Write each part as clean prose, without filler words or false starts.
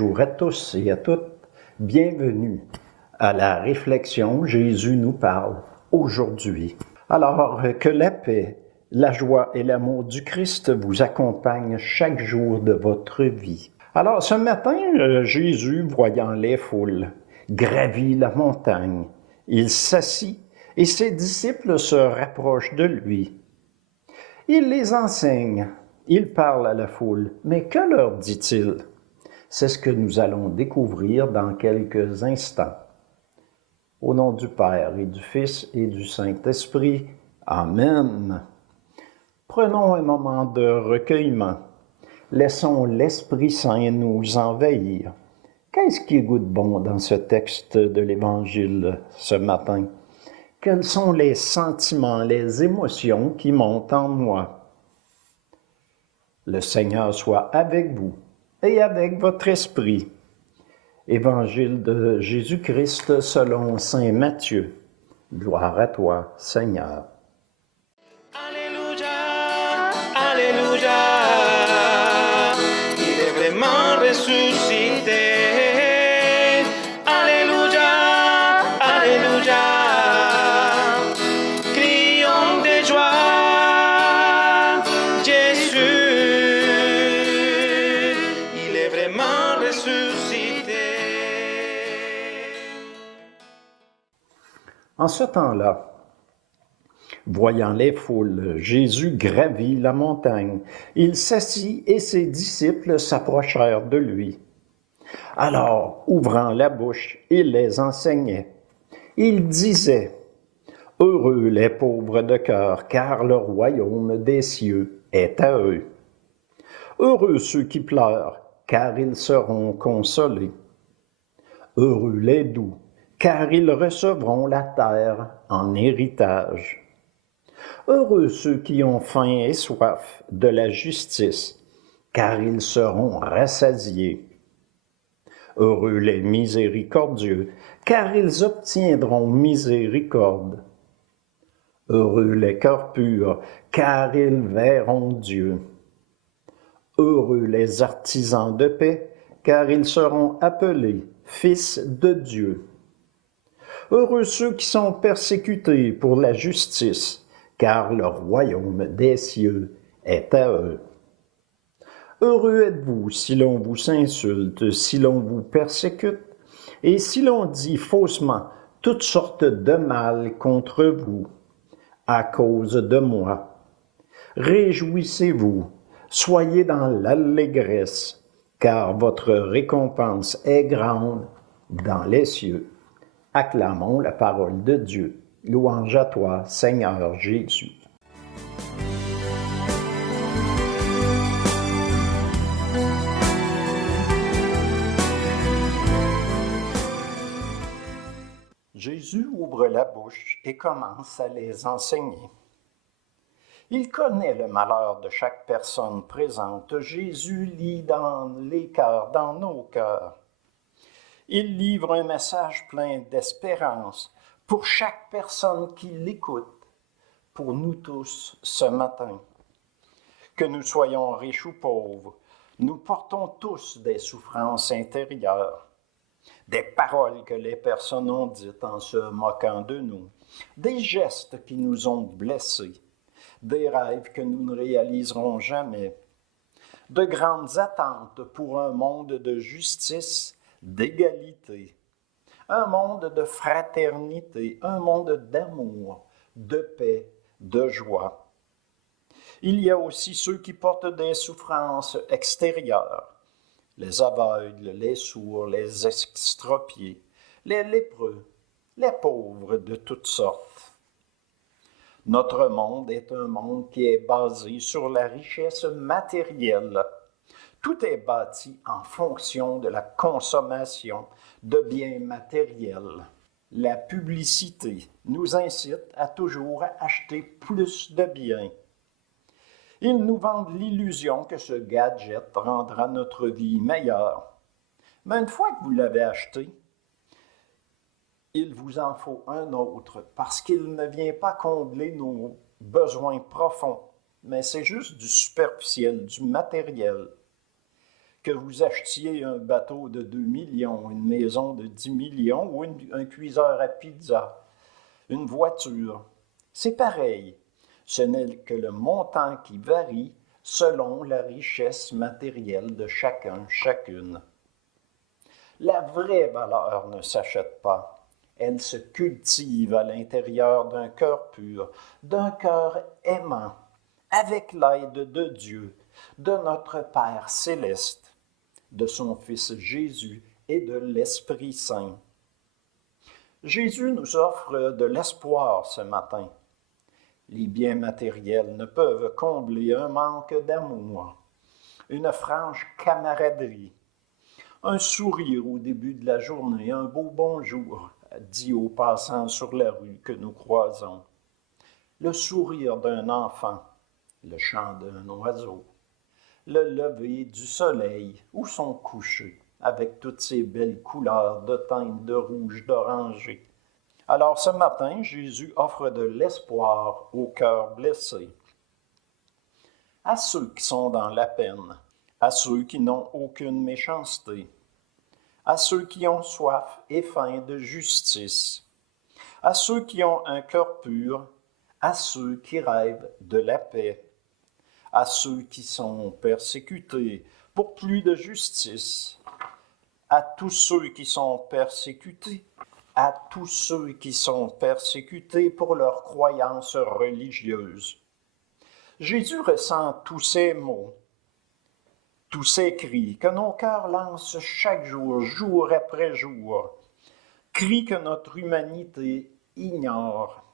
Bonjour à tous et à toutes. Bienvenue à la réflexion Jésus nous parle aujourd'hui. Alors, que la paix, la joie et l'amour du Christ vous accompagnent chaque jour de votre vie. Alors, ce matin, Jésus, voyant les foules, gravit la montagne. Il s'assit et ses disciples se rapprochent de lui. Il les enseigne, il parle à la foule, mais que leur dit-il? C'est ce que nous allons découvrir dans quelques instants. Au nom du Père et du Fils et du Saint-Esprit. Amen. Prenons un moment de recueillement. Laissons l'Esprit Saint nous envahir. Qu'est-ce qui goûte bon dans ce texte de l'Évangile ce matin? Quels sont les sentiments, les émotions qui montent en moi? Le Seigneur soit avec vous et avec votre esprit. Évangile de Jésus-Christ selon saint Matthieu. Gloire à toi, Seigneur. Alléluia, Alléluia, il est vraiment ressuscité. Alléluia, Alléluia, crions de joie, Jésus, il est vraiment ressuscité. En ce temps-là, voyant les foules, Jésus gravit la montagne. Il s'assit et ses disciples s'approchèrent de lui. Alors, ouvrant la bouche, il les enseignait. Il disait, « Heureux les pauvres de cœur, car le royaume des cieux est à eux. Heureux ceux qui pleurent, car ils seront consolés. Heureux les doux, car ils recevront la terre en héritage. Heureux ceux qui ont faim et soif de la justice, car ils seront rassasiés. Heureux les miséricordieux, car ils obtiendront miséricorde. Heureux les cœurs purs, car ils verront Dieu. Heureux les artisans de paix, car ils seront appelés fils de Dieu. Heureux ceux qui sont persécutés pour la justice, car le royaume des cieux est à eux. Heureux êtes-vous si l'on vous insulte, si l'on vous persécute, et si l'on dit faussement toutes sortes de mal contre vous, à cause de moi. Réjouissez-vous, soyez dans l'allégresse, car votre récompense est grande dans les cieux. Acclamons la parole de Dieu. Louange à toi, Seigneur Jésus. Jésus ouvre la bouche et commence à les enseigner. Il connaît le malheur de chaque personne présente. Jésus lit dans les cœurs, dans nos cœurs. Il livre un message plein d'espérance pour chaque personne qui l'écoute, pour nous tous ce matin. Que nous soyons riches ou pauvres, nous portons tous des souffrances intérieures, des paroles que les personnes ont dites en se moquant de nous, des gestes qui nous ont blessés, des rêves que nous ne réaliserons jamais, de grandes attentes pour un monde de justice, d'égalité, un monde de fraternité, un monde d'amour, de paix, de joie. Il y a aussi ceux qui portent des souffrances extérieures, les aveugles, les sourds, les extropiés, les lépreux, les pauvres de toutes sortes. Notre monde est un monde qui est basé sur la richesse matérielle. Tout est bâti en fonction de la consommation de biens matériels. La publicité nous incite à toujours acheter plus de biens. Ils nous vendent l'illusion que ce gadget rendra notre vie meilleure. Mais une fois que vous l'avez acheté, il vous en faut un autre parce qu'il ne vient pas combler nos besoins profonds, mais c'est juste du superficiel, du matériel. que vous achetiez un bateau de 2 millions, une maison de 10 millions ou un cuiseur à pizza, une voiture. C'est pareil. Ce n'est que le montant qui varie selon la richesse matérielle de chacun, chacune. La vraie valeur ne s'achète pas. Elle se cultive à l'intérieur d'un cœur pur, d'un cœur aimant, avec l'aide de Dieu, de notre Père céleste, de son Fils Jésus et de l'Esprit Saint. Jésus nous offre de l'espoir ce matin. Les biens matériels ne peuvent combler un manque d'amour, une franche camaraderie, un sourire au début de la journée, un beau bonjour dit aux passants sur la rue que nous croisons, le sourire d'un enfant, le chant d'un oiseau, le lever du soleil ou son coucher, avec toutes ses belles couleurs de teinte de rouge, d'oranger. Alors ce matin, Jésus offre de l'espoir au cœur blessé, à ceux qui sont dans la peine, à ceux qui n'ont aucune méchanceté, à ceux qui ont soif et faim de justice, à ceux qui ont un cœur pur, à ceux qui rêvent de la paix, à ceux qui sont persécutés pour plus de justice, à tous ceux qui sont persécutés, à tous ceux qui sont persécutés pour leurs croyances religieuses. Jésus ressent tous ces mots, tous ces cris que nos cœurs lancent chaque jour, jour après jour, cris que notre humanité ignore,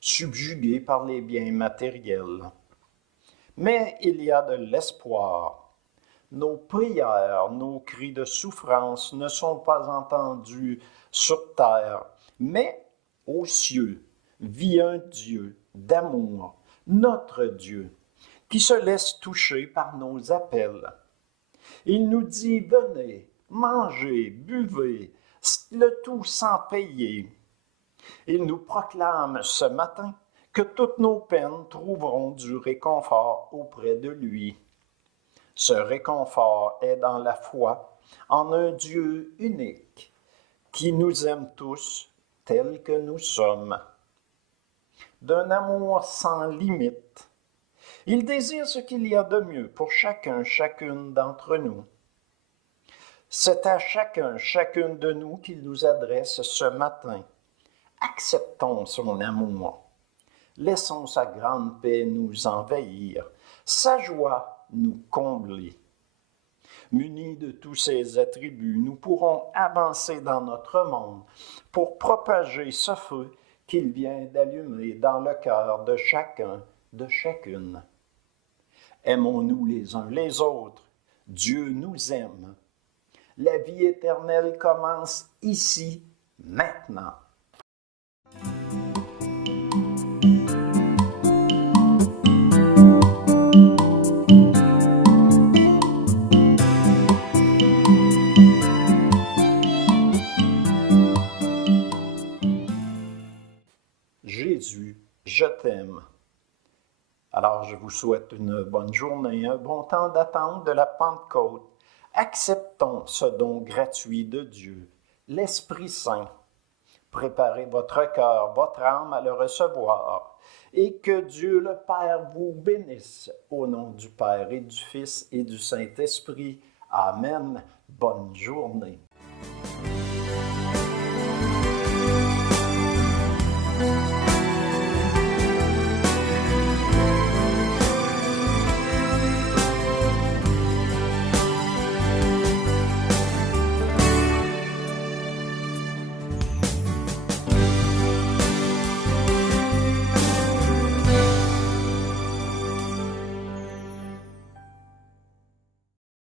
subjugués par les biens matériels. Mais il y a de l'espoir. Nos prières, nos cris de souffrance ne sont pas entendus sur terre, mais aux cieux vit un Dieu d'amour, notre Dieu, qui se laisse toucher par nos appels. Il nous dit « Venez, mangez, buvez, le tout sans payer ». Il nous proclame ce matin que toutes nos peines trouveront du réconfort auprès de lui. Ce réconfort est dans la foi en un Dieu unique qui nous aime tous tels que nous sommes. D'un amour sans limite, il désire ce qu'il y a de mieux pour chacun, chacune d'entre nous. C'est à chacun, chacune de nous qu'il nous adresse ce matin. Acceptons son amour. Laissons sa grande paix nous envahir, sa joie nous combler. Munis de tous ces attributs, nous pourrons avancer dans notre monde pour propager ce feu qu'il vient d'allumer dans le cœur de chacun, de chacune. Aimons-nous les uns les autres. Dieu nous aime. La vie éternelle commence ici, maintenant. Jésus, je t'aime. Alors, je vous souhaite une bonne journée, un bon temps d'attente de la Pentecôte. Acceptons ce don gratuit de Dieu, l'Esprit Saint. Préparez votre cœur, votre âme à le recevoir, et que Dieu le Père vous bénisse. Au nom du Père et du Fils et du Saint-Esprit. Amen. Bonne journée.